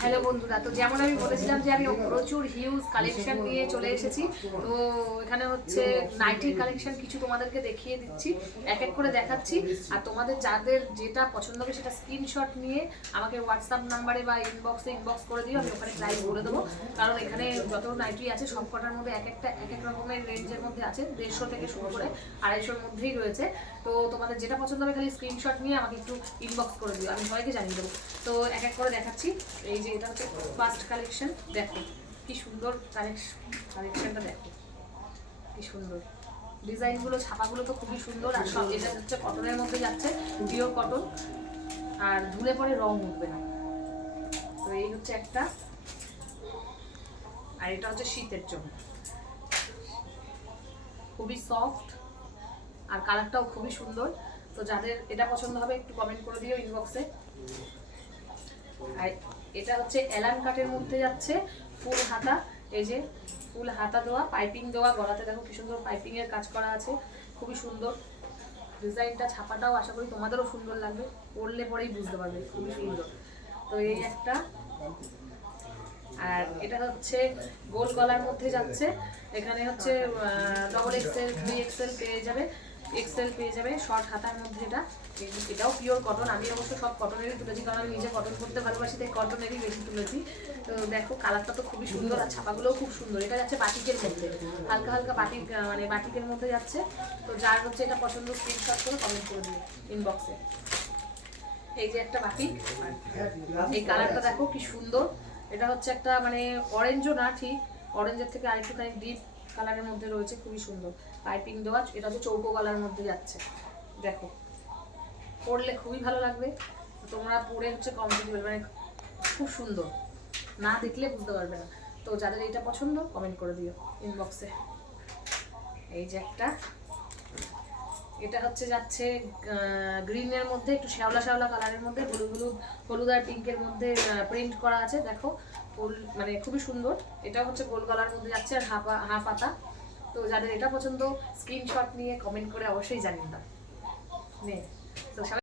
Hello বন্ধুরা, তো যেমন আমি বলেছিলাম যে আমি প্রচুর হিউজ কালেকশন নিয়ে চলে এসেছি। তো এখানে হচ্ছে নাইটির কালেকশন কিছু তোমাদেরকে দেখিয়ে দিচ্ছি, এক এক করে দেখাচ্ছি। আর তোমাদের যাদের যেটা পছন্দ হবে সেটা স্ক্রিনশট নিয়ে আমাকে হোয়াটসঅ্যাপ নাম্বারে বা ইনবক্স করে দিও, আমি ওখানে প্রাইস বলে দেবো। কারণ এখানে যত নাইটি আছে সব কটার মধ্যে এক এক রকমের রেঞ্জের মধ্যে আছে, 150 থেকে শুরু করে 250-র মধ্যেই রয়েছে। তো তোমাদের যেটা পছন্দ হবে খালি স্ক্রিনশট নিয়ে আমাকে একটু ইনবক্স করে দিও, আমি সবাইকে জানিয়ে দেবো। তো এক এক করে দেখাচ্ছি। এই যে এটা হচ্ছে ফার্স্ট কালেকশন, দেখো কি সুন্দর কালেকশনটা, দেখো কি সুন্দর ডিজাইনগুলো, ছাপাগুলো তো খুবই সুন্দর। আর সব এটা হচ্ছে কটনের মধ্যে যাচ্ছে, পিওর কটন, আর ধুলে পরে রং উঠবে না। তো এই হচ্ছে একটা, আর এটা হচ্ছে শীতের জন্য, খুবই সফট আর কালারটাও খুবই সুন্দর। তো যাদের এটা পছন্দ হবে একটু কমেন্ট করে দিও ইনবক্সে। আর এটা হচ্ছে এলান কাটের মধ্যে যাচ্ছে, ফুল হাতা, এই যে ফুল হাতা দেওয়া, পাইপিং দেওয়া, গলাতে দেখো কি সুন্দর পাইপিং এর কাজ করা আছে, খুবই সুন্দর ডিজাইনটা। ছাপাটাও আশা করি তোমাদেরও সুন্দর লাগবে, পরলে পরেই বুঝতে পারবে খুবই সুন্দর। তো এই একটা, আর এটা হচ্ছে গোল গলার মধ্যে যাচ্ছে, এখানে হচ্ছে ডবল এক্সেল 3XL পেয়ে যাবে, এক্সেল পেয়ে যাবে, শর্ট হাতার মধ্যে। এটাও পিওর কটন, আমি অবশ্য সব কটনেরই তুলেছি কারণ আমি নিজে কটন করতে ভালোবাসি, তাই কটনেরই বেশি তুলেছি। তো দেখো কালারটা তো খুবই সুন্দর আর ছাপাগুলোও খুব সুন্দর। এটা যাচ্ছে বাটিকের মধ্যে, হালকা হালকা বাটিক, মানে বাটিকের মধ্যে যাচ্ছে। তো যার হচ্ছে এটা পছন্দ স্ক্রিনশট করে কমেন্ট করে দিও ইনবক্সে। এই যে একটা বাটিক, এই কালারটা দেখো কি সুন্দর। এটা হচ্ছে একটা মানে অরেঞ্জও না ঠিক, অরেঞ্জের থেকে আরেকটুখানি ডিপ কালারের মধ্যে রয়েছে, খুবই সুন্দর পাইপিং দেওয়া। এটা হচ্ছে চৌকো গলার মধ্যে যাচ্ছে, দেখো পরলে খুবই ভালো লাগবে। তোমরা পরে হচ্ছে কমফোর্টেবল, মানে খুব সুন্দর, না দেখলে বুঝতে পারবে না। তো যাদের এইটা পছন্দ কমেন্ট করে দিও ইনবক্সে। এই যে একটা, এটা হচ্ছে যাচ্ছে গ্রিনের মধ্যে, একটু শ্যাওলা শ্যাওলা কালারের মধ্যে, হলুদ আর পিঙ্কের মধ্যে প্রিন্ট করা আছে, দেখো ফুল, মানে খুবই সুন্দর। এটা হচ্ছে গোল গলার মধ্যে যাচ্ছে আর হাফ হাতা। তো যাদের এটা পছন্দ স্ক্রিনশট নিয়ে কমেন্ট করে অবশ্যই জানিয়ে দাও। নে তো